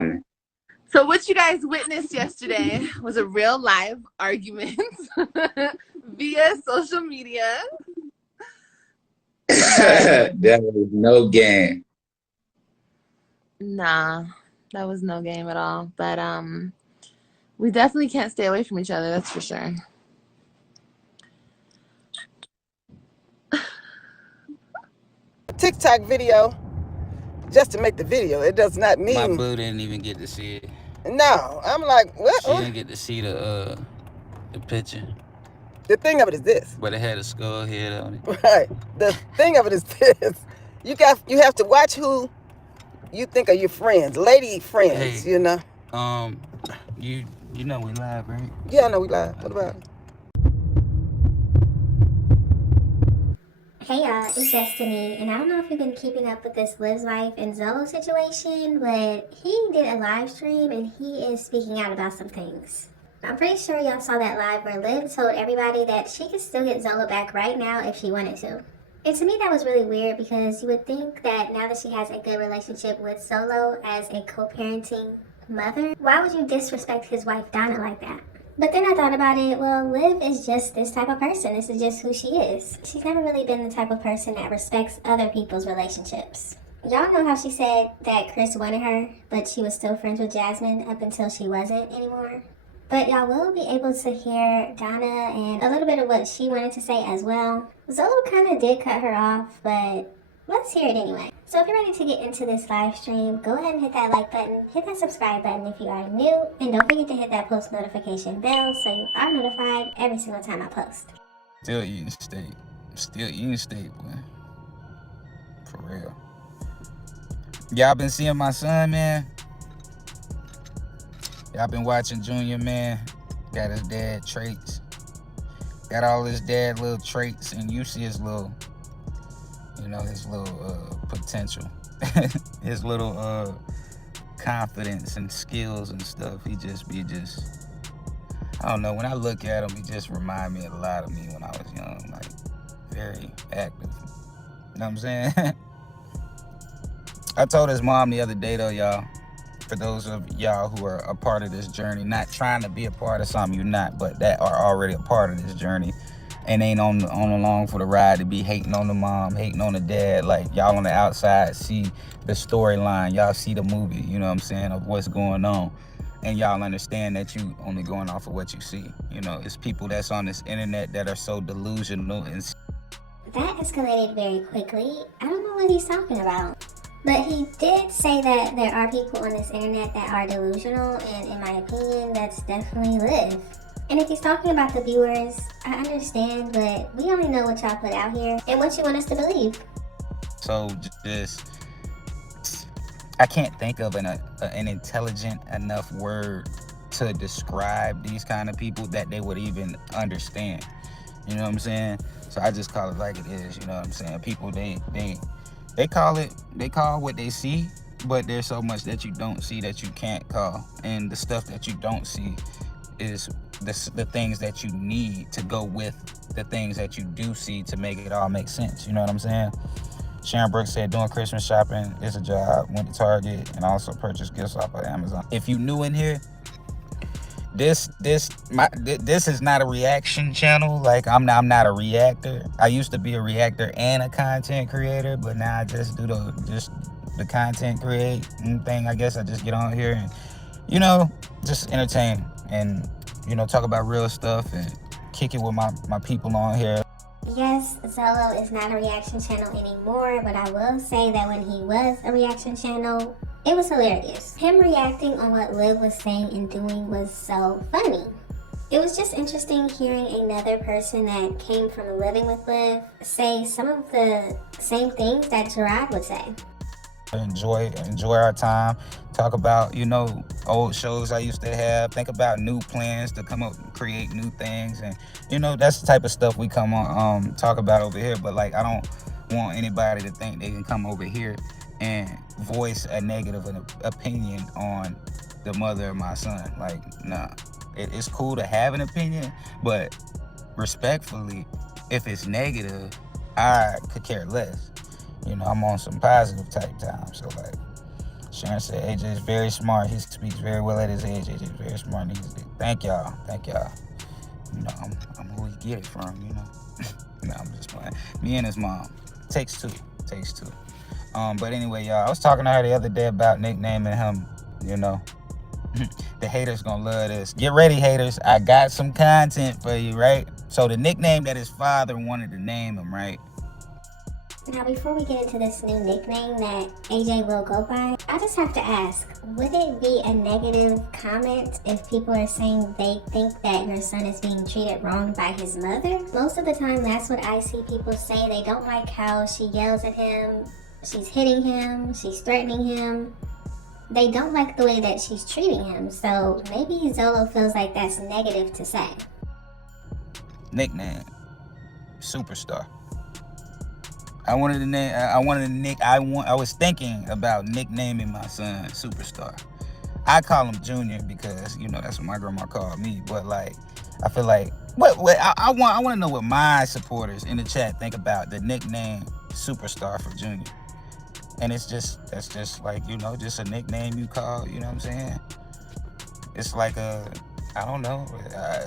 So what you guys witnessed yesterday was a real live argument via social media. That was no game. Nah, that was no game at all. But we definitely can't stay away from each other, that's for sure. TikTok video just to make the video. It does not mean. My boo didn't even get to see it. No, I'm like, what? She didn't get to see the picture. The thing of it is this. But it had a skull head on it. Right. The thing of it is this. You have to watch who you think are your friends, lady friends. Hey, you know. You know we live, right? Yeah, I know we live. What about it? Hey y'all, it's Destiny, and I don't know if you've been keeping up with this Liv's Wife and Zolo situation, but he did a live stream and he is speaking out about some things. I'm pretty sure y'all saw that live where Liv told everybody that she could still get Zolo back right now if she wanted to. And to me that was really weird because you would think that now that she has a good relationship with Zolo as a co-parenting mother, why would you disrespect his wife Donna like that? But then I thought about it, well, Liv is just this type of person. This is just who she is. She's never really been the type of person that respects other people's relationships. Y'all know how she said that Chris wanted her, but she was still friends with Jasmine up until she wasn't anymore? But y'all will be able to hear Donna and a little bit of what she wanted to say as well. Zolo kind of did cut her off, but let's hear it anyway. So if you're ready to get into this live stream, go ahead and hit that like button, hit that subscribe button if you are new, and don't forget to hit that post notification bell so you are notified every single time I post. Still eating steak. Still eating steak, boy. For real. Y'all been seeing my son, man? Y'all been watching Junior, man? Got his dad traits. Got all his dad little traits, and you see his little, his little potential. His little confidence and skills and stuff. He just I don't know, when I look at him, he just remind me a lot of me when I was young, like very active. You know what I'm saying? I told his mom the other day though, y'all, for those of y'all who are a part of this journey, not trying to be a part of something you're not, but that are already a part of this journey and ain't on along for the ride, to be hating on the mom, hating on the dad. Like, y'all on the outside see the storyline, y'all see the movie, you know what I'm saying, of what's going on, and y'all understand that you only going off of what you see. You know, it's people that's on this internet that are so delusional and that escalated very quickly. I don't know what he's talking about. But he did say that there are people on this internet that are delusional, and in my opinion, that's definitely Liv. And if he's talking about the viewers, I understand, but we only know what y'all put out here and what you want us to believe. So just, I can't think of an intelligent enough word to describe these kind of people that they would even understand. You know what I'm saying? So I just call it like it is, you know what I'm saying? People, they call what they see, but there's so much that you don't see that you can't call. And the stuff that you don't see is the things that you need to go with the things that you do see to make it all make sense. You know what I'm saying? Sharon Brooks said doing Christmas shopping is a job. Went to Target and also purchased gifts off of Amazon. If you new in here, this is not a reaction channel. Like, I'm not a reactor. I used to be a reactor and a content creator, but now I just do the content creating thing. I guess I just get on here and just entertain and talk about real stuff and kick it with my people on here. Yes, Zolo is not a reaction channel anymore, but I will say that when he was a reaction channel, it was hilarious. Him reacting on what Liv was saying and doing was so funny. It was just interesting hearing another person that came from living with Liv say some of the same things that Gerard would say. Enjoy our time. Talk about, old shows I used to have. Think about new plans to come up and create new things. And, that's the type of stuff we come on, talk about over here. But, like, I don't want anybody to think they can come over here and voice a negative opinion on the mother of my son. Like, nah. It's cool to have an opinion, but respectfully, if it's negative, I could care less. I'm on some positive type time. So, like, Sharon said AJ is very smart. He speaks very well at his age. AJ is very smart. Thank y'all. You know, I'm who he get it from, you know. No, I'm just playing. Me and his mom. Takes two. But anyway, y'all, I was talking to her the other day about nicknaming him, you know. The haters gonna love this. Get ready, haters. I got some content for you, right? So the nickname that his father wanted to name him, right? Now, before we get into this new nickname that AJ will go by, I just have to ask, would it be a negative comment if people are saying they think that your son is being treated wrong by his mother? Most of the time, that's what I see people say. They don't like how she yells at him, she's hitting him, she's threatening him. They don't like the way that she's treating him. So maybe Zolo feels like that's negative to say. Nickname, Superstar. I was thinking about nicknaming my son Superstar. I call him Junior because, you know, that's what my grandma called me. But like, I feel like, I want to know what my supporters in the chat think about the nickname Superstar for Junior. And that's just like, you know, just a nickname you call, you know what I'm saying? It's like I don't know.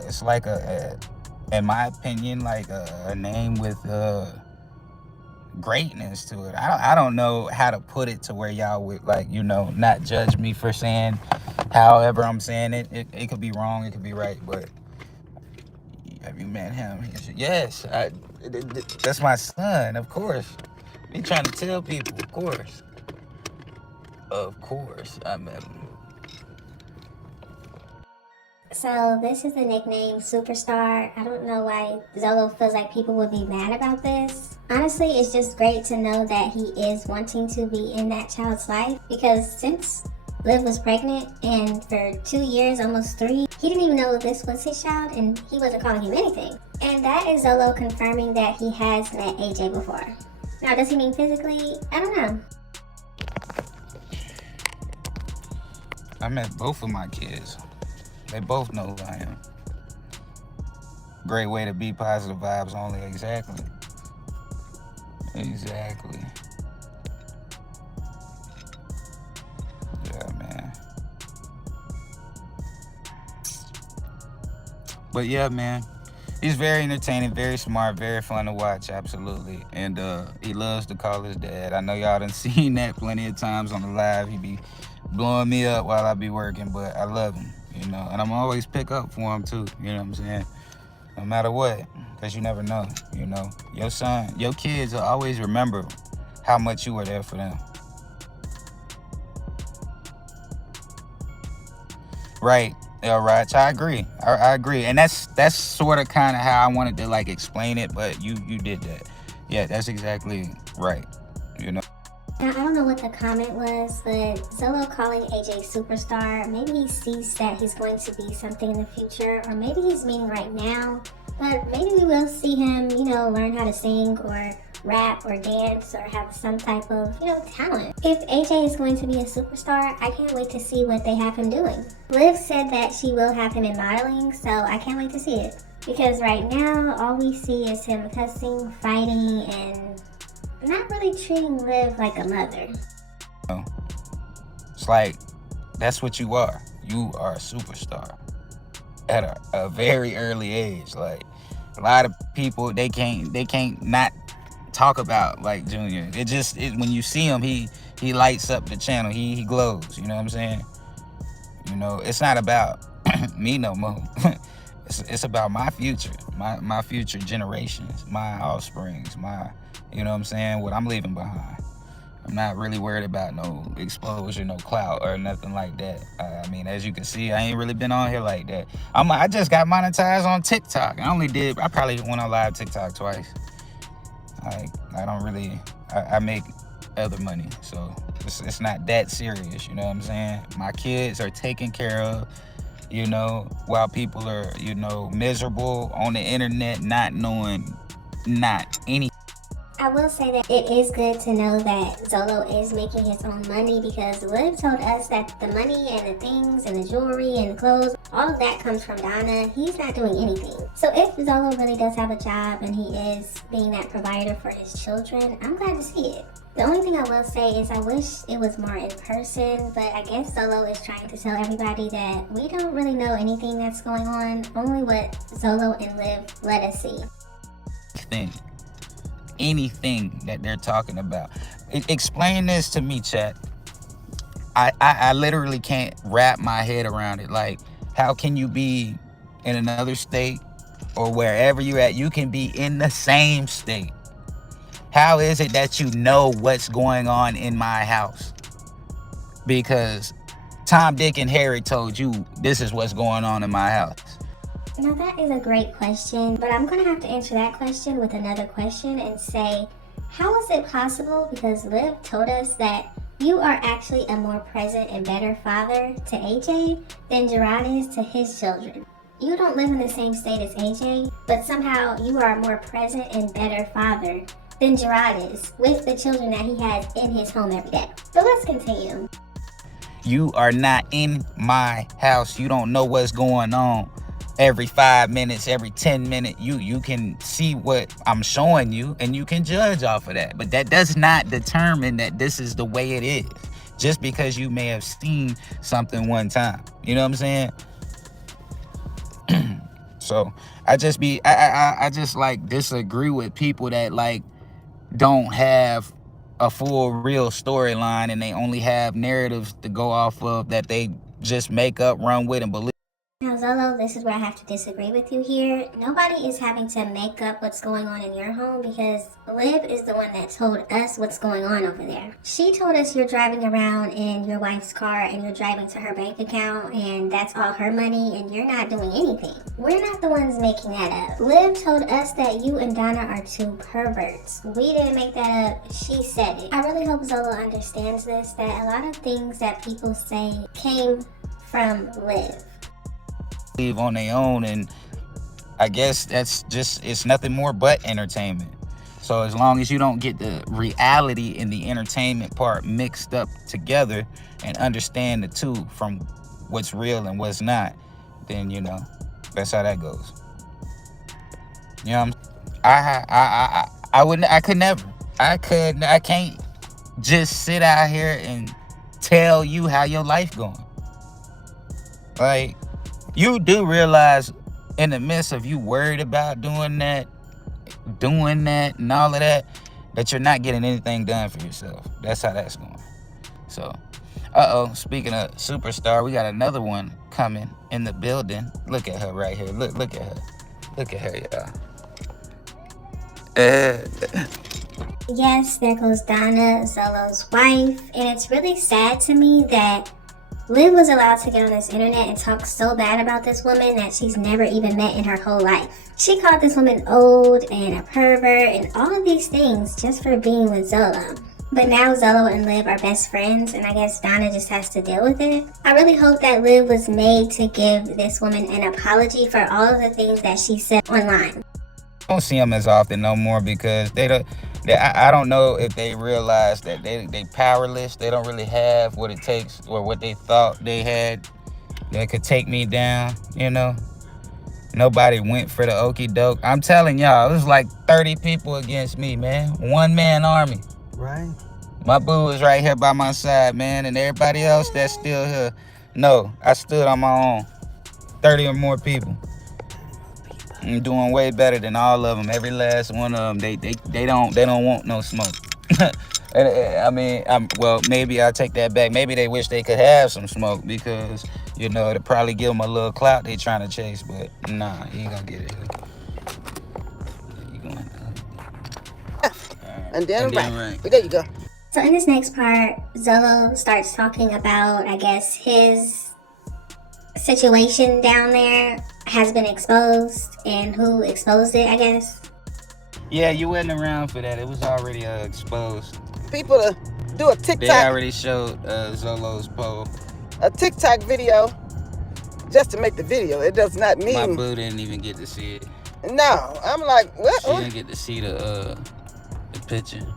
It's like in my opinion, like a name with greatness to it. I don't know how to put it to where y'all would, like, you know, not judge me for saying however I'm saying it. It could be wrong, it could be right, but have you met him? Yes, that's my son, of course. Me trying to tell people, of course I met him. So this is the nickname Superstar. I don't know why Zolo feels like people would be mad about this. Honestly, it's just great to know that he is wanting to be in that child's life, because since Liv was pregnant and for 2 years, almost 3, he didn't even know this was his child and he wasn't calling him anything. And that is Zolo confirming that he has met AJ before. Now, does he mean physically? I don't know. I met both of my kids. They both know who I am. Great way to be positive vibes only. Exactly. Yeah, man. But yeah, man. He's very entertaining, very smart, very fun to watch, absolutely. And he loves to call his dad. I know y'all done seen that plenty of times on the live. He be blowing me up while I be working, but I love him, you know. And I'm always pick up for him too, you know what I'm saying? No matter what, because you never know, you know. Your son, your kids will always remember how much you were there for them. Right. Yeah, right. I agree. I agree. And that's sort of kind of how I wanted to like explain it, but you did that. Yeah, that's exactly right. You know. Now, I don't know what the comment was, but Zolo calling AJ Superstar, maybe he sees that he's going to be something in the future, or maybe he's meaning right now, but maybe we will see him, you know, learn how to sing or rap or dance or have some type of, you know, talent. If AJ is going to be a superstar, I can't wait to see what they have him doing. Liv said that she will have him in modeling, so I can't wait to see it. Because right now, all we see is him cussing, fighting, and not really treating Liv like a mother. It's like, that's what you are. You are a superstar at a very early age. Like, a lot of people, they can't not talk about like Junior. When you see him, he lights up the channel. He glows. You know what I'm saying? You know, it's not about me no more. It's about my future, my future generations, my offsprings, you know what I'm saying, what I'm leaving behind. I'm not really worried about no exposure, no clout, or nothing like that. I mean, as you can see, I ain't really been on here like that. I just got monetized on TikTok. I probably went on live TikTok twice. I don't really, I make other money, so it's not that serious, you know what I'm saying? My kids are taken care of, you know, while people are, you know, miserable on the internet, not knowing any. I will say that it is good to know that Zolo is making his own money, because Liv told us that the money and the things and the jewelry and the clothes, all of that comes from Donna. He's not doing anything. So if Zolo really does have a job and he is being that provider for his children, I'm glad to see it. The only thing I will say is I wish it was more in person, but I guess Zolo is trying to tell everybody that we don't really know anything that's going on, only what Zolo and Liv let us see. Anything that they're talking about. Explain this to me, chat. I literally can't wrap my head around it. Like, how can you be in another state or wherever you're at? You can be in the same state. How is it that you know what's going on in my house? Because Tom, Dick, and Harry told you this is what's going on in my house. Now that is a great question, but I'm going to have to answer that question with another question and say, how is it possible? Because Liv told us that you are actually a more present and better father to AJ than Gerard is to his children. You don't live in the same state as AJ, but somehow you are a more present and better father than Gerard is with the children that he has in his home every day. But let's continue. You are not in my house. You don't know what's going on. Every 5 minutes, every 10 minutes, you can see what I'm showing you and you can judge off of that. But that does not determine that this is the way it is. Just because you may have seen something one time. You know what I'm saying? So I just like disagree with people that like don't have a full real storyline and they only have narratives to go off of that they just make up, run with, and believe. Now, Zolo, this is where I have to disagree with you here. Nobody is having to make up what's going on in your home because Liv is the one that told us what's going on over there. She told us you're driving around in your wife's car and you're driving to her bank account and that's all her money and you're not doing anything. We're not the ones making that up. Liv told us that you and Donna are two perverts. We didn't make that up. She said it. I really hope Zolo understands this, that a lot of things that people say came from Liv. On their own, and I guess that's just, it's nothing more but entertainment. So as long as you don't get the reality and the entertainment part mixed up together and understand the two from what's real and what's not, then you know that's how that goes. You know, I can't just sit out here and tell you how your life going. Like, you do realize in the midst of you worried about doing that and all of that you're not getting anything done for yourself. That's how that's going. So, speaking of superstar, we got another one coming in the building. Look at her right here. Look at her. Look at her, y'all. Yes, there goes Donna, Zolo's wife, and it's really sad to me that Liv was allowed to get on this internet and talk so bad about this woman that she's never even met in her whole life. She called this woman old and a pervert and all of these things just for being with Zolo. But now Zolo and Liv are best friends, and I guess Donna just has to deal with it. I really hope that Liv was made to give this woman an apology for all of the things that she said online. I don't see them as often no more because I don't know if they realize that they powerless. They don't really have what it takes or what they thought they had that could take me down, you know. Nobody went for the okie doke. I'm telling y'all, it was like 30 people against me, man. One-man army. Right. My boo is right here by my side, man, and everybody else that's still here. No, I stood on my own. 30 or more people. I'm doing way better than all of them. Every last one of them. They don't want no smoke. I mean, well, maybe I'll take that back. Maybe they wish they could have some smoke because, you know, it'll probably give them a little clout they trying to chase. But nah, you ain't gonna get it. You going and then right. There you go. So in this next part, Zolo starts talking about, I guess, his situation down there has been exposed and who exposed it, I guess. Yeah, you wasn't around for that. It was already exposed. People to do a TikTok. They already showed Zolo's poll. A TikTok video just to make the video. It does not mean. My boo didn't even get to see it. No, I'm like, what? She didn't get to see the picture.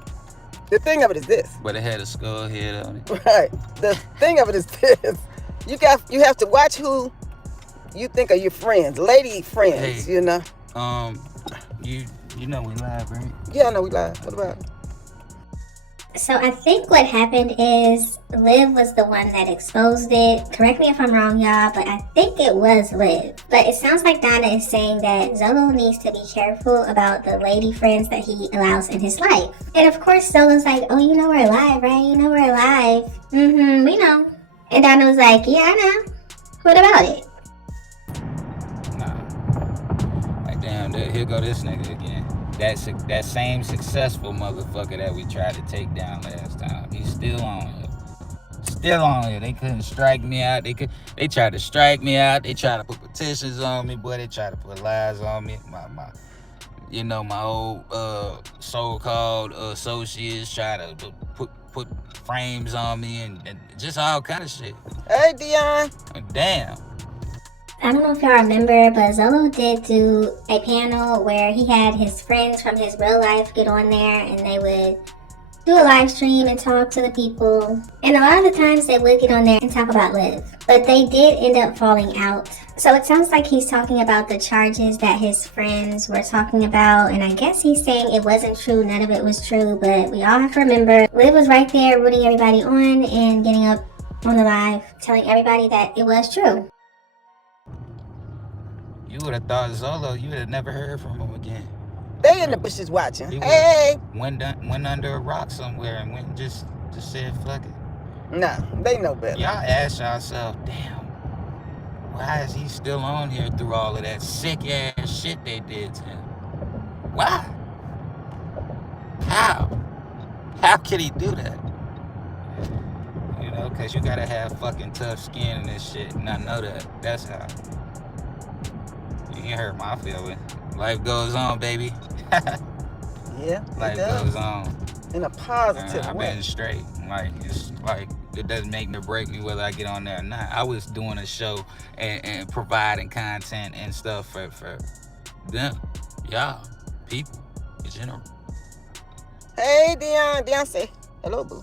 The thing of it is this. But it had a skull head on it. Right. The thing of it is this. You have to watch who you think are your friends, lady friends, hey, you know. You know we live, right? Yeah, I know we live. What about it? So I think what happened is Liv was the one that exposed it. Correct me if I'm wrong, y'all, but I think it was Liv. But it sounds like Donna is saying that Zolo needs to be careful about the lady friends that he allows in his life. And of course, Zolo's like, oh, you know we're alive, right? You know we're alive. Mm-hmm, we know. And Donna was like, yeah, I know. What about it? Nah. Like, damn, here go this nigga again. That same successful motherfucker that we tried to take down last time. He's still on here. Still on here. They couldn't strike me out. They tried to strike me out. They tried to put petitions on me, boy. They tried to put lies on me. My old so-called associates try to put frames on me and just all kind of shit. Hey, Dion. Damn. I don't know if y'all remember, but Zolo did do a panel where he had his friends from his real life get on there and they would do a live stream and talk to the people. And a lot of the times they would get on there and talk about Liv. But they did end up falling out. So it sounds like he's talking about the charges that his friends were talking about. And I guess he's saying it wasn't true. None of it was true. But we all have to remember, Liv was right there rooting everybody on and getting up on the live, telling everybody that it was true. You would have thought Zolo, you would have never heard from him again. They in the bushes watching. He Hey. went under a rock somewhere and went and just said fuck it. Nah, they know better. Y'all ask yourself, damn, why is he still on here through all of that sick ass shit they did to him? Why? How could he do that? You know, because you gotta have fucking tough skin in this shit, and I know that. That's how. You ain't hurt my feelings. Life goes on, baby. Yeah, Life goes on. In a positive I've way. been straight. It's like it doesn't make me or break me whether I get on there or not. I was doing a show and providing content and stuff for them, y'all, people in general. Hey, Dion. Dion say hello, boo.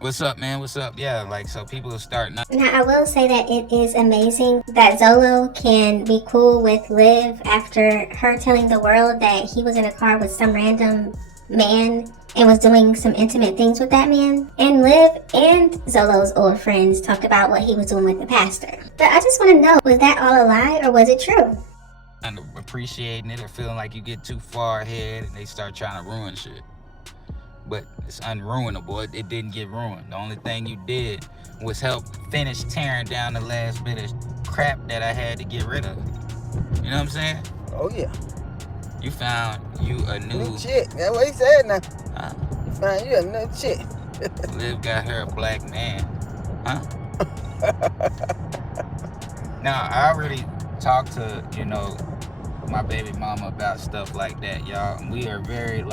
What's up, man? What's up? Yeah, like, so people are starting up. Now, I will say that it is amazing that Zolo can be cool with Liv after her telling the world that he was in a car with some random man and was doing some intimate things with that man. And Liv and Zolo's old friends talked about what he was doing with the pastor. But I just want to know, was that all a lie or was it true? And appreciating it or feeling like you get too far ahead and they start trying to ruin shit. But it's unruinable. It didn't get ruined. The only thing you did was help finish tearing down the last bit of crap that I had to get rid of. You know what I'm saying? Oh, yeah. You found you a new chick. That's what he said now. Huh? You found you a new chick. Liv got her a black man. Huh? Now, I already talked to, my baby mama about stuff like that, y'all. And we are very,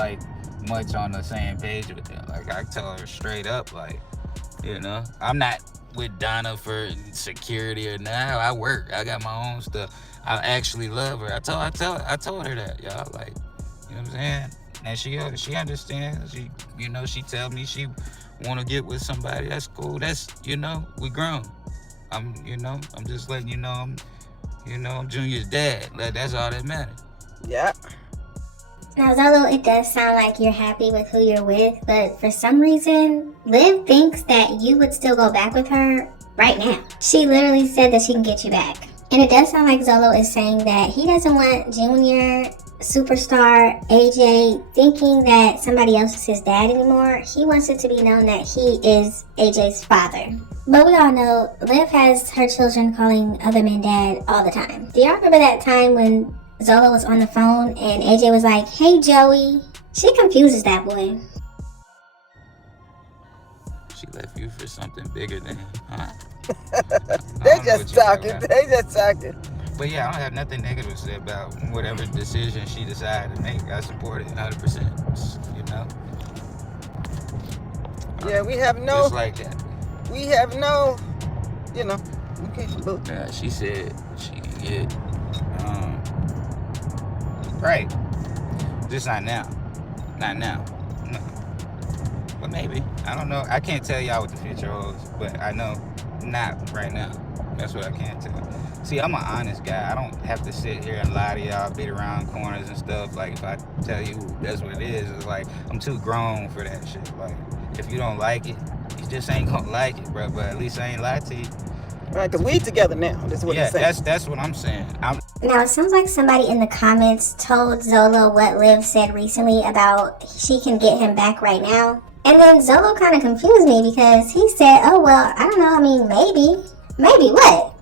much on the same page with them. Like, I tell her straight up, I'm not with Donna for security or now. I work. I got my own stuff. I actually love her. I told her that, y'all. Like, you know what I'm saying? And she understands. She tell me she want to get with somebody. That's cool. That's, we grown. I'm just letting you know I'm Junior's dad. That's all that matters. Yeah. Now, Zolo, it does sound like you're happy with who you're with, but for some reason, Liv thinks that you would still go back with her right now. She literally said that she can get you back. And it does sound like Zolo is saying that he doesn't want Junior, superstar, AJ, thinking that somebody else is his dad anymore. He wants it to be known that he is AJ's father. But we all know Liv has her children calling other men dad all the time. Do y'all remember that time when Zolo was on the phone and AJ was like, hey, Joey? She confuses that boy. She left you for something bigger than him, huh? They just talking. But yeah, I don't have nothing negative to say about whatever decision she decided to make. I support it 100%, Yeah, we have no... Just like that. We have no... okay, boo. Yeah, she said she can get... Right. Just not now. Not now. No. But maybe. I don't know. I can't tell y'all what the future holds, but I know not right now. That's what I can tell. See, I'm an honest guy. I don't have to sit here and lie to y'all, beat around corners and stuff. Like, if I tell you that's what it is, it's like, I'm too grown for that shit. Like, if you don't like it, you just ain't gonna like it, bro. But at least I ain't lied to you. Right, because we together now. That's what he's saying. That's what I'm saying. Now, it sounds like somebody in the comments told Zolo what Liv said recently about she can get him back right now. And then Zolo kind of confused me because he said, oh, well, I don't know. I mean, maybe. Maybe what?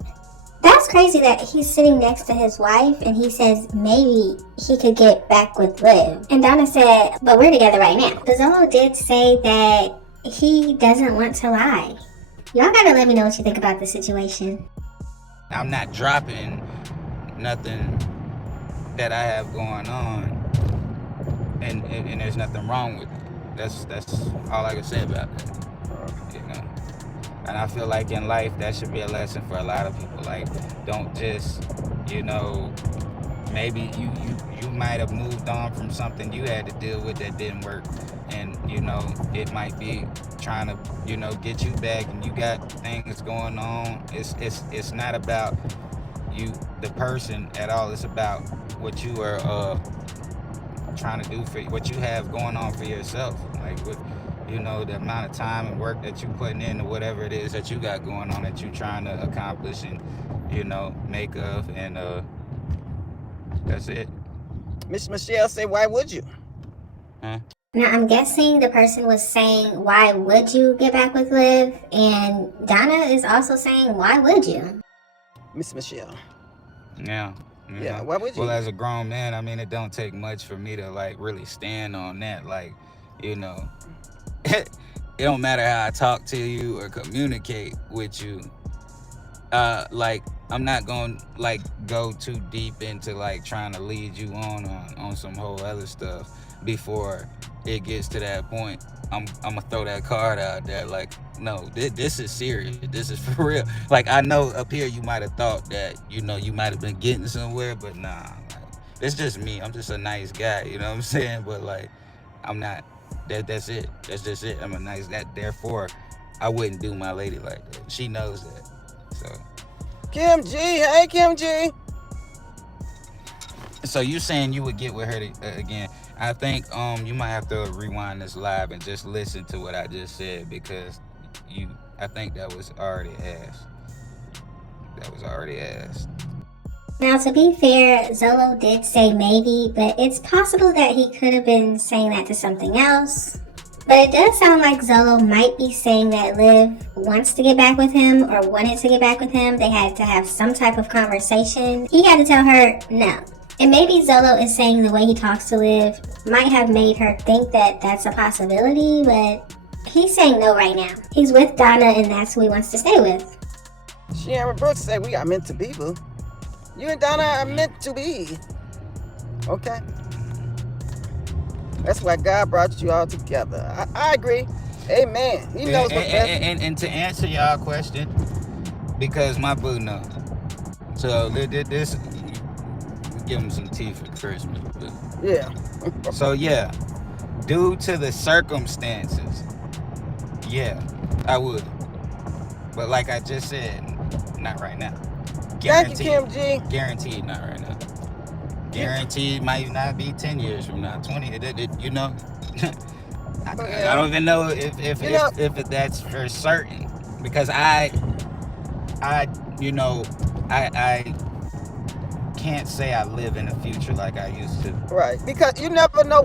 That's crazy that he's sitting next to his wife and he says maybe he could get back with Liv. And Donna said, but we're together right now. Zolo did say that he doesn't want to lie. Y'all gotta let me know what you think about the situation. I'm not dropping nothing that I have going on, and there's nothing wrong with it. That's all I can say about that. You know, and I feel like in life that should be a lesson for a lot of people. Like, don't just, you know, maybe you might have moved on from something you had to deal with that didn't work, and you know it might be trying to, you know, get you back, and you got things going on. It's not about you, the person, at all. It's about what you are trying to do for what you have going on for yourself. Like, with, you know, the amount of time and work that you putting into whatever it is that you got going on that you trying to accomplish and, you know, make of, and that's it. Miss Michelle say, why would you? Huh? Now, I'm guessing the person was saying, why would you get back with Liv? And Donna is also saying, why would you? Miss Michelle. Yeah. Yeah, why would you? Well, as a grown man, I mean, it don't take much for me to, like, really stand on that. Like, you know, it don't matter how I talk to you or communicate with you. Like, I'm not gonna, like, go too deep into, like, trying to lead you on some whole other stuff before it gets to that point. I'm gonna throw that card out there. Like, no, this is serious. This is for real. Like, I know up here you might have thought that, you know, you might have been getting somewhere, but nah. Like, it's just me. I'm just a nice guy. You know what I'm saying? But, like, I'm not. That's it. That's just it. I'm a nice guy. Therefore, I wouldn't do my lady like that. She knows that. So. Kim G. Hey, Kim G. So you saying you would get with her again? I think you might have to rewind this live and just listen to what I just said, because I think that was already asked. Now, to be fair, Zolo did say maybe, but it's possible that he could have been saying that to something else. But it does sound like Zolo might be saying that Liv wants to get back with him or wanted to get back with him. They had to have some type of conversation. He had to tell her no. And maybe Zolo is saying the way he talks to Liv might have made her think that that's a possibility, but he's saying no right now. He's with Donna, and that's who he wants to stay with. Sharon Brooks said we are meant to be, boo. You and Donna are meant to be. Okay. That's why God brought you all together. I agree. Amen. He knows what's best. And to answer y'all question, because my boo knows. So this give him some tea for Christmas. Boo. Yeah. So yeah, due to the circumstances, yeah, I would. But like I just said, not right now. Thank you, Kim G. Guaranteed not right now. Guaranteed might not be 10 years from now, 20. You know, I don't even know if that's for certain, because I can't say I live in the future like I used to. Right, because you never know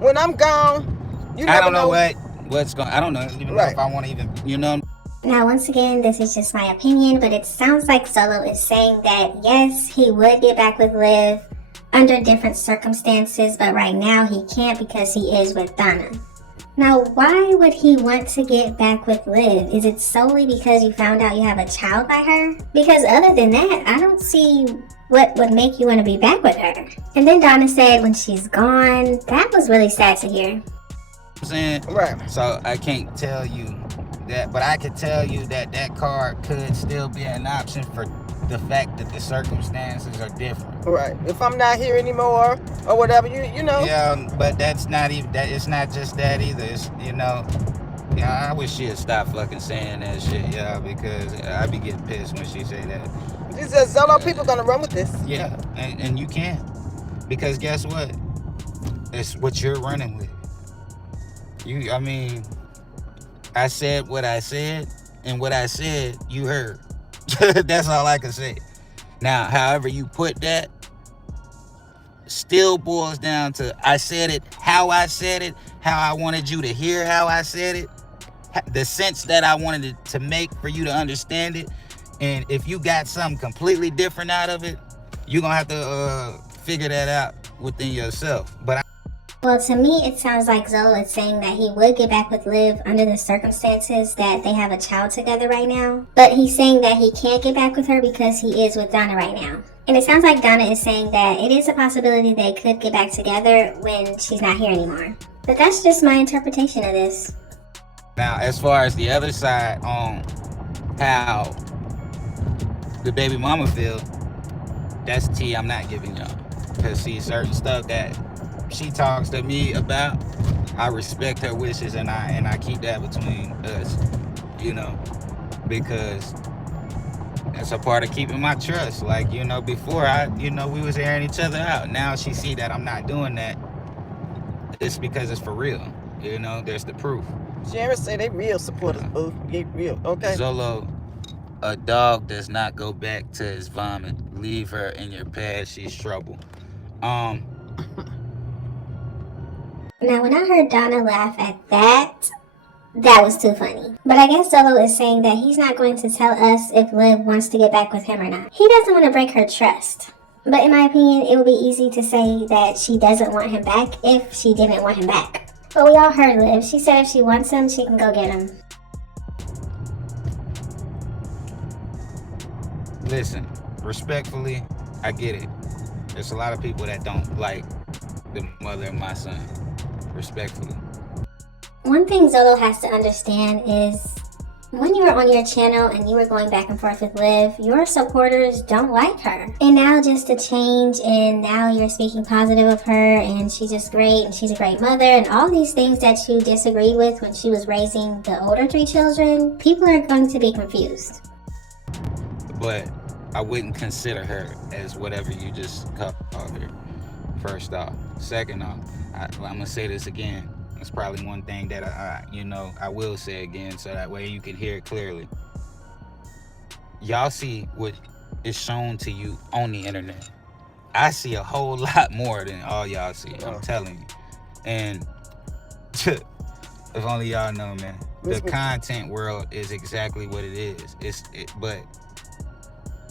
when I'm gone. You never I don't know what's going. I don't know even know if I want to even. You know. Now, once again, this is just my opinion, but it sounds like Zolo is saying that yes, he would get back with Liv under different circumstances, but right now he can't because he is with Donna. Now, why would he want to get back with Liv? Is it solely because you found out you have a child by her? Because other than that, I don't see what would make you want to be back with her. And then Donna said when she's gone, that was really sad to hear. I'm saying, right. So I can't tell you that, but I can tell you that card could still be an option for the fact that the circumstances are different. Right. If I'm not here anymore or whatever, you know. Yeah, but that's not even that. It's not just that either. It's, you know, yeah, I wish she'd stop fucking saying that shit, yeah, because I be getting pissed when she say that. She says Zolo people gonna run with this. Yeah, and you can't, because guess what? It's what you're running with. I mean, I said what I said, and what I said, you heard. That's all I can say. Now, however you put that, still boils down to I said it, how I wanted you to hear how I said it, the sense that I wanted it to make for you to understand it. And if you got something completely different out of it, you're gonna have to figure that out within yourself. Well, to me, it sounds like Zolo is saying that he would get back with Liv under the circumstances that they have a child together right now. But he's saying that he can't get back with her because he is with Donna right now. And it sounds like Donna is saying that it is a possibility they could get back together when she's not here anymore. But that's just my interpretation of this. Now, as far as the other side on how the baby mama feel, that's tea I'm not giving y'all. Because see, certain stuff that she talks to me about, I respect her wishes, and I keep that between us, you know, because that's a part of keeping my trust. Like, you know, before we was airing each other out. Now she see that I'm not doing that. It's because it's for real. You know, there's the proof. Sharon say they real supporters, boo. They real, okay? Zolo, a dog does not go back to his vomit. Leave her in your past. She's trouble. Now, when I heard Donna laugh at that was too funny. But I guess Zolo is saying that he's not going to tell us if Liv wants to get back with him or not. He doesn't want to break her trust. But in my opinion, it would be easy to say that she doesn't want him back if she didn't want him back. But we all heard Liv. She said if she wants him, she can go get him. Listen, respectfully, I get it. There's a lot of people that don't like the mother of my son. Respectfully. One thing Zolo has to understand is when you were on your channel and you were going back and forth with Liv, your supporters don't like her. And now just to change, and now you're speaking positive of her, and she's just great, and she's a great mother, and all these things that you disagreed with when she was raising the older 3 children, people are going to be confused. But I wouldn't consider her as whatever you just called her, first off. Second off, I'm going to say this again. It's probably one thing that I will say again, so that way you can hear it clearly. Y'all see what is shown to you on the internet. I see a whole lot more than all y'all see. I'm telling you. And if only y'all know, man. The content world is exactly what it is. But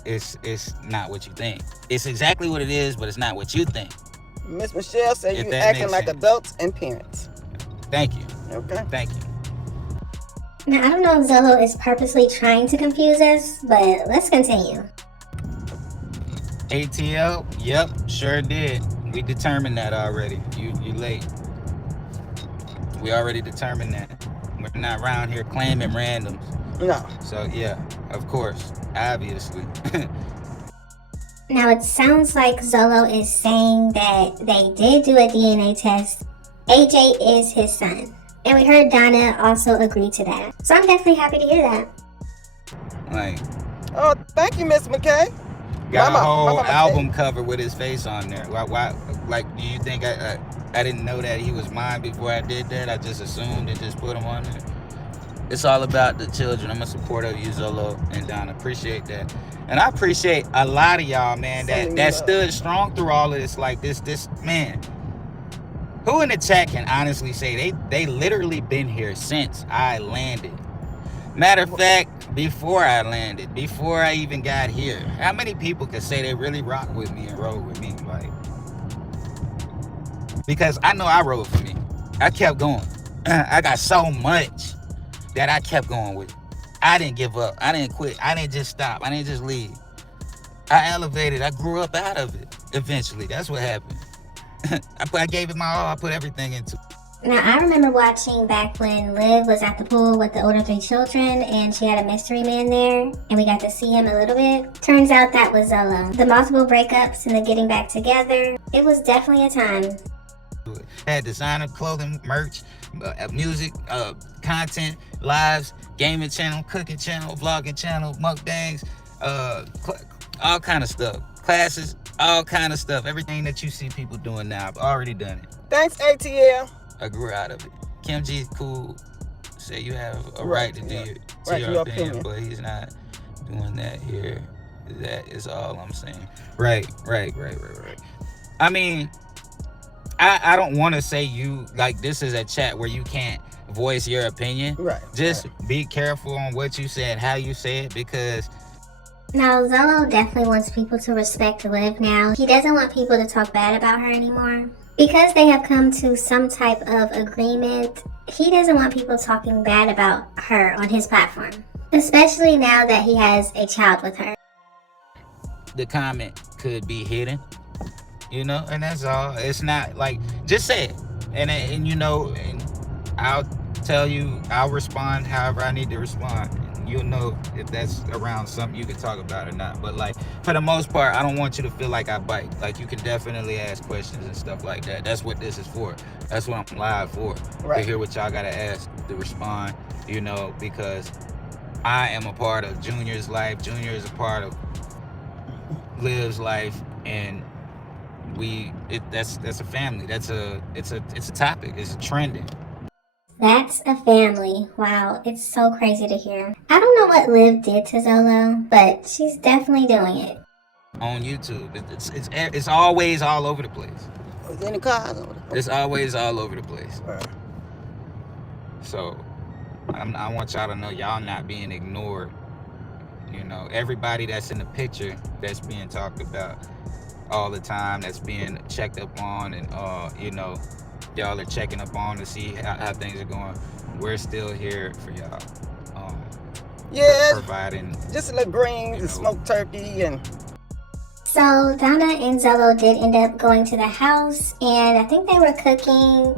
it's not what you think. It's exactly what it is, but it's not what you think. Miss Michelle said you acting like adults and parents. Thank you. Okay. Thank you. Now, I don't know if Zolo is purposely trying to confuse us, but let's continue. ATL? Yep, sure did. We determined that already. You late. We already determined that. We're not around here claiming randoms. No. So, yeah, of course. Obviously. Now, it sounds like Zolo is saying that they did do a DNA test. AJ is his son. And we heard Donna also agree to that. So I'm definitely happy to hear that. Like, oh, thank you, Miss McKay. Got a whole album cover with his face on there. Why? Like, do you think I didn't know that he was mine before I did that? I just assumed and just put him on there. It's all about the children. I'm a supporter of you, Zolo and Donna. Appreciate that. And I appreciate a lot of y'all, man, that stood strong through all of this. Like, this man. Who in the chat can honestly say they literally been here since I landed? Matter of fact, before I landed, before I even got here, how many people could say they really rock with me and roll with me? Like, because I know I rode for me. I kept going. I got so much that I kept going with it. I didn't give up. I didn't quit. I didn't just stop. I didn't just leave. I elevated. I grew up out of it eventually. That's what happened. I gave it my all. I put everything into it. Now, I remember watching back when Liv was at the pool with the older 3 children, and she had a mystery man there, and we got to see him a little bit. Turns out that was Zolo. The multiple breakups and the getting back together, it was definitely a time. Had designer clothing, merch, music, content, lives, gaming channel, cooking channel, vlogging channel, mukbangs, all kind of stuff. Classes, all kind of stuff. Everything that you see people doing now, I've already done it. Thanks, ATL. I grew out of it. Kim G's cool. say you have a right to do your opinion, but he's not doing that here. That is all I'm saying. Right. I mean, I don't want to say you, like, this is a chat where you can't voice your opinion. Right. Just be careful on what you say and how you say it, because... Now, Zolo definitely wants people to respect Liv now. He doesn't want people to talk bad about her anymore. Because they have come to some type of agreement, he doesn't want people talking bad about her on his platform. Especially now that he has a child with her. The comment could be hidden, you know, and that's all. It's not like, just say it, and you know, and I'll tell you, I'll respond however I need to respond. You'll know if that's around something you can talk about or not. But like, for the most part, I don't want you to feel like I bite. Like, you can definitely ask questions and stuff like that. That's what this is for. That's what I'm live for. Right. To hear what y'all gotta ask, to respond, you know, because I am a part of Junior's life. Junior is a part of Liv's life, and that's a family. It's a topic. It's trending. That's a family. Wow, it's so crazy to hear. I don't know what Liv did to Zolo, but she's definitely doing it. On YouTube, it's always all over the place. It's in the car. It's always all over the place. Right. So, I want y'all to know y'all not being ignored. You know, everybody that's in the picture that's being talked about all the time, that's being checked up on, and you know, y'all are checking up on to see how things are going. We're still here for y'all. Providing just a little greens and smoked turkey and. So Donna and Zolo did end up going to the house, and I think they were cooking.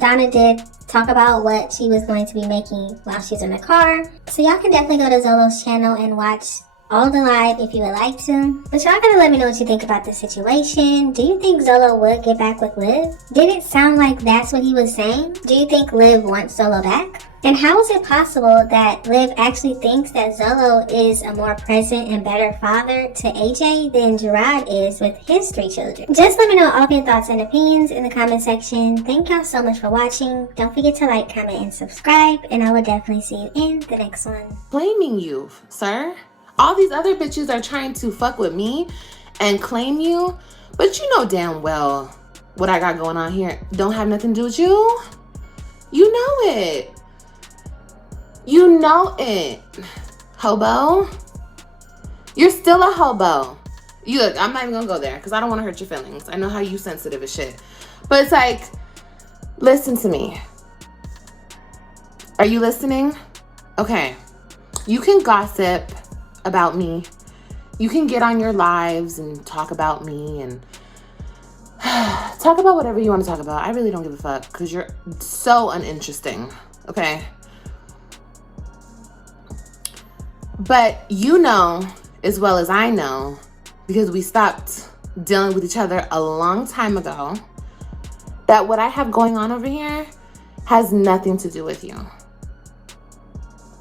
Donna did talk about what she was going to be making while she's in the car. So y'all can definitely go to Zolo's channel and watch all the live if you would like to. But y'all gotta let me know what you think about this situation. Do you think Zolo would get back with Liv? Did it sound like that's what he was saying? Do you think Liv wants Zolo back? And how is it possible that Liv actually thinks that Zolo is a more present and better father to AJ than Gerard is with his 3 children? Just let me know all of your thoughts and opinions in the comment section. Thank y'all so much for watching. Don't forget to like, comment, and subscribe. And I will definitely see you in the next one. Blaming you, sir. All these other bitches are trying to fuck with me and claim you, but you know damn well what I got going on here don't have nothing to do with you. You know it. You know it. Hobo. You're still a hobo. You look, I'm not even gonna go there because I don't want to hurt your feelings. I know how you sensitive as shit. But it's like, listen to me. Are you listening? Okay. You can gossip about me. You can get on your lives and talk about me and talk about whatever you want to talk about. I really don't give a fuck because you're so uninteresting. Okay. But you know as well as I know, because we stopped dealing with each other a long time ago, that what I have going on over here has nothing to do with you.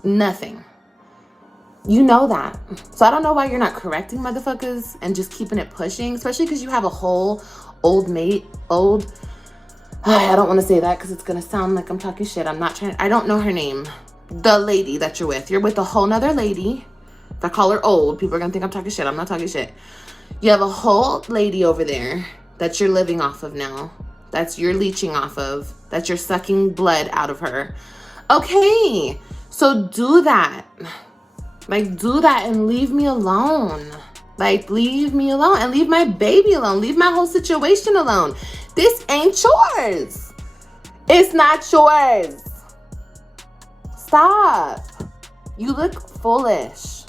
Nothing. You know that. So I don't know why you're not correcting motherfuckers and just keeping it pushing, especially because you have a whole old mate. I don't want to say that because it's going to sound like I'm talking shit. I don't know her name. The lady that you're with. You're with a whole nother lady. If I call her old, people are going to think I'm talking shit. I'm not talking shit. You have a whole lady over there that you're living off of now. That's you're leeching off of. That you're sucking blood out of her. Okay. So do that. Like, do that and leave me alone. Like, leave me alone and leave my baby alone. Leave my whole situation alone. This ain't yours. It's not yours. Stop. You look foolish.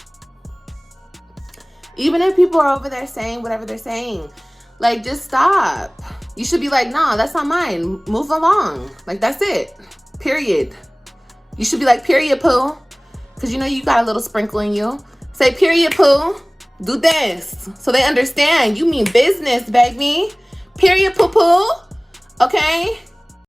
Even if people are over there saying whatever they're saying, like, just stop. You should be like, nah, that's not mine. Move along. Like, that's it. Period. You should be like, period, poo. Because you know you got a little sprinkle in you. Say, period, poo. Do this. So they understand. You mean business, baby. Period, poo-poo. Okay?